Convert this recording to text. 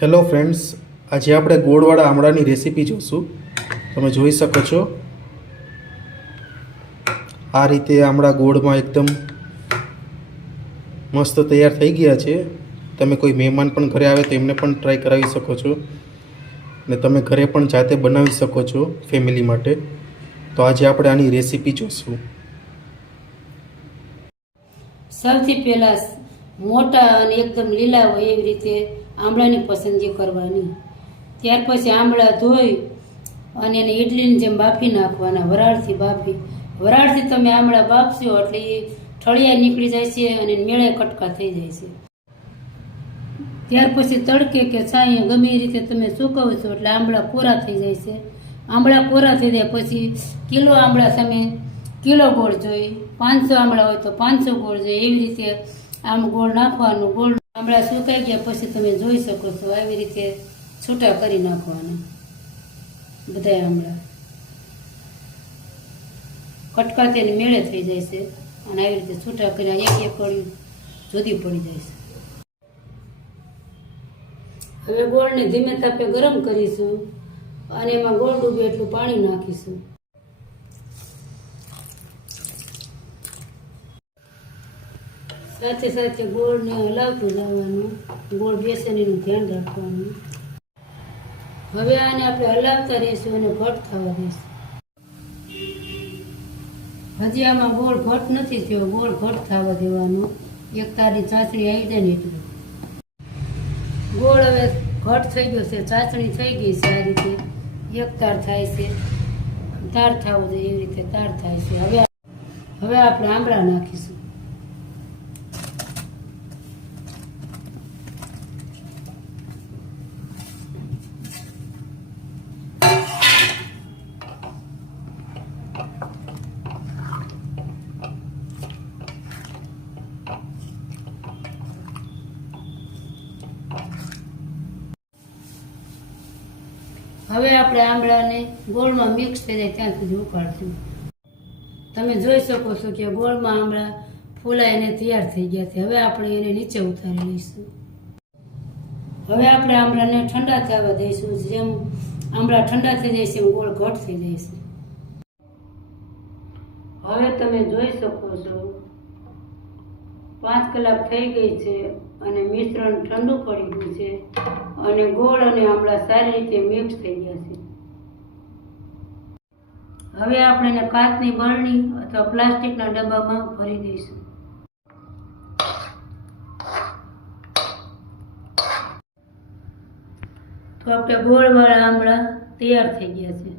Hello friends, આજે આપણે Golwala આમળાની recipe જોઈશું. તમે જોઈ શકો છો આ રીતે આમળા ગોળમાં એકદમ મસ્ત તૈયાર થઈ ગયા છે. તમે કોઈ મહેમાન પણ ઘરે આવે તો એમને પણ ટ્રાય કરાવી શકો છો અને તમે ઘરે પણ જાતે બનાવી શકો છો ફેમિલી માટે. તો આજે આપણે આની રેસીપી જોઈશું. સૌથી પહેલાં મોટા અને એકદમ લીલા હોય એવી રીતે આમળાની પસંદગી કરવાની. ત્યાર પછી આમળા ધોઈ અને એને ઇડલીની જેમ બાફી નાખવાના, વરાળથી તમે આમળા બાફશો એટલે એ ઠળિયા નીકળી જાય છે અને મેળે કટકા થઈ જાય છે. ત્યાર પછી તડકે કે છાંયે ગમે એ રીતે તમે સૂકવશો એટલે આમળા કોરા થઈ જાય છે. આમળા કોરા થઈ જાય પછી કિલો આમળા તમે કિલો ગોળ જોઈએ, 500 આમળા હોય તો 500 ગોળ જોઈએ, એવી રીતે આમ ગોળ નાખવાનું. ગોળ આમળા સુકાઈ ગયા પછી તમે જોઈ શકો છો આવી રીતે છૂટા કરી નાખવાના. બધા આમળા કટકા તેને મેળે થઈ જાય છે અને આવી રીતે છૂટા કરી એક એક કળી જુદી પડી જાય છે. હવે ગોળને ધીમે તાપે ગરમ કરીશું અને એમાં ગોળ ડૂબે એટલું પાણી નાખીશું. સાથે સાથે ગોળને હલાવતું જવાનું, ગોળ બેસે એનું ધ્યાન રાખવાનું. હવે આને આપણે હલાવતા રહીશું અને ઘટ થવા દઈશું. હજી આમાં ગોળ ઘટ નથી થયો, ગોળ ઘટ થવા દેવાનો. એક તારી ચાસણી આવી જાય ને એટલું. ગોળ હવે ઘટ થઈ ગયો છે, ચાસણી થઈ ગઈ છે. આ રીતે એક તાર થાય છે, તાર થવો જોઈએ એવી રીતે તાર થાય છે. હવે આપણે આમળા નાખીશું. હવે આપણે આમળાને ગોળમાં મિક્સ થઈ જાય ત્યાં સુધી ઉકાળશું. તમે જોઈ શકો છો કે ગોળમાં આમળા ફૂલાઈને તૈયાર થઈ ગયા છે. હવે આપણે એને નીચે ઉતારી લઈશું. હવે આપણે આમળાને ઠંડા થવા દઈશું. જેમ આમળા ઠંડા થઈ જાય છે એમ ગોળ ઘટ થઈ જાય છે. હવે તમે જોઈ શકો છો 5 કલાક થઈ ગઈ છે અને મિશ્રણ ઠંડુ પડી ગયું છે અને ગોળ અને આમળા સારી રીતે મિક્સ થઈ ગયા છે. હવે આપણે એને કાચની બરણી અથવા પ્લાસ્ટિકના ડબ્બામાં ભરી દઈશું. તો આપણે ગોળવાળા આમળા તૈયાર થઈ ગયા છે.